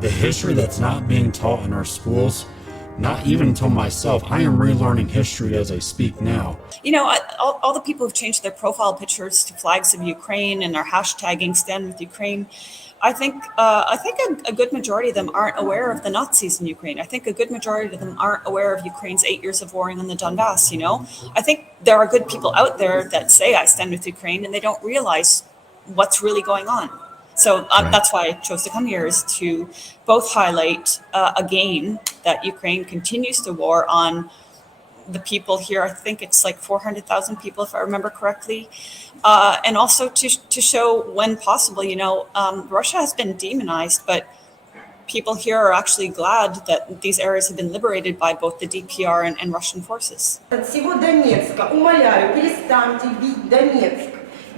The history that's not being taught in our schools, not even to myself. I am relearning history as I speak now. You know, all the people who've changed their profile pictures to flags of Ukraine and are hashtagging Stand with Ukraine, I think a good majority of them aren't aware of the Nazis in Ukraine. I think a good majority of them aren't aware of Ukraine's 8 years of warring on the Donbass, you know? I think there are good people out there that say I stand with Ukraine and they don't realize what's really going on. So that's why I chose to come here, is to both highlight again that Ukraine continues to war on the people here. I think it's like 400,000 people, if I remember correctly. And also to show when possible, you know, Russia has been demonized, but people here are actually glad that these areas have been liberated by both the DPR and Russian forces. Всего Донецка, умоляю, перестаньте бить Донецк.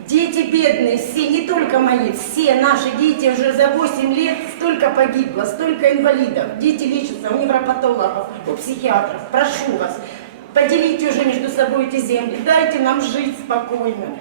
Дети бедные, все, не только мои, все наши дети уже за 8 лет столько погибло, столько инвалидов. Дети лечатся у невропатологов, у психиатров. Прошу вас, поделите уже между собой эти земли, дайте нам жить спокойно.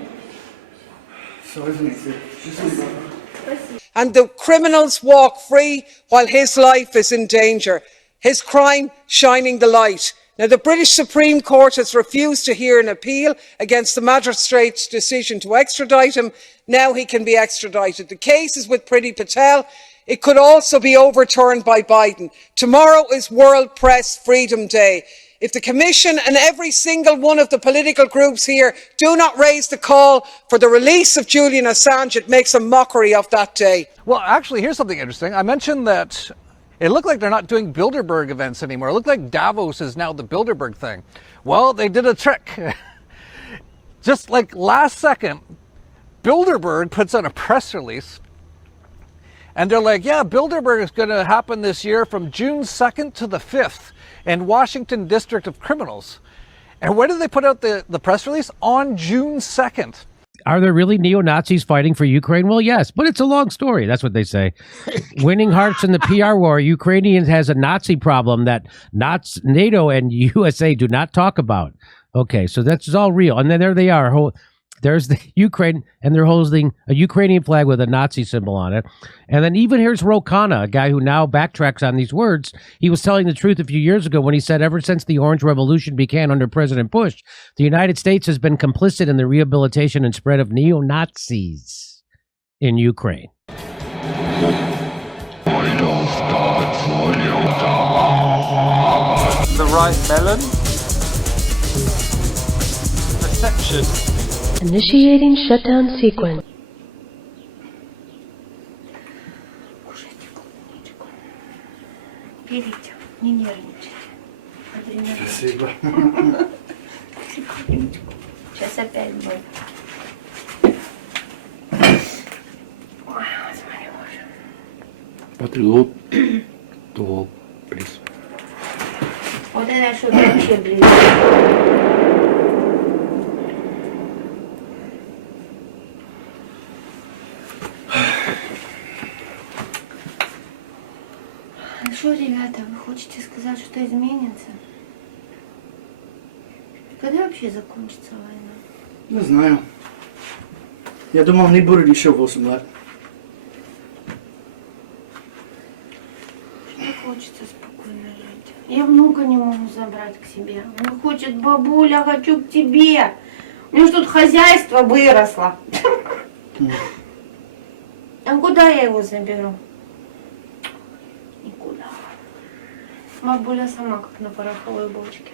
And the criminals walk free while his life is in danger, his crime shining the light. Now, the British Supreme Court has refused to hear an appeal against the magistrate's decision to extradite him. Now he can be extradited. The case is with Priti Patel. It could also be overturned by Biden. Tomorrow is World Press Freedom Day. If the Commission and every single one of the political groups here do not raise the call for the release of Julian Assange, it makes a mockery of that day. Well, actually, here's something interesting. I mentioned that it looked like they're not doing Bilderberg events anymore. It looked like Davos is now the Bilderberg thing. Well, they did a trick. Just like last second, Bilderberg puts out a press release and they're like, yeah, Bilderberg is going to happen this year from June 2nd to the 5th in Washington District of Criminals. And when did they put out the press release? On June 2nd. Are there really neo-Nazis fighting for Ukraine? Well, yes, but it's a long story. That's what they say. Winning hearts in the PR war, Ukrainians has a Nazi problem that NATO and USA do not talk about. Okay, so that's all real. And then there they are. There's the Ukraine, and they're holding a Ukrainian flag with a Nazi symbol on it. And then even here's Ro Khanna, a guy who now backtracks on these words. He was telling the truth a few years ago when he said ever since the Orange Revolution began under President Bush, the United States has been complicit in the rehabilitation and spread of neo-Nazis in Ukraine. The right melon. Perception. Initiating shutdown sequence. Берите, не нервничайте. Спасибо. Сейчас опять будет. Patrick, to please. Вот это что вообще близко. Что, ребята, вы хотите сказать, что изменится? Когда вообще закончится война? Не знаю. Я думал, не будет еще 8 лет. Мне хочется спокойно жить. Я внука не могу забрать к себе. Он хочет: бабуля, хочу к тебе. У меня ж тут хозяйство выросло. А куда я его заберу? Никуда. Бабуля сама как на пороховой бочке.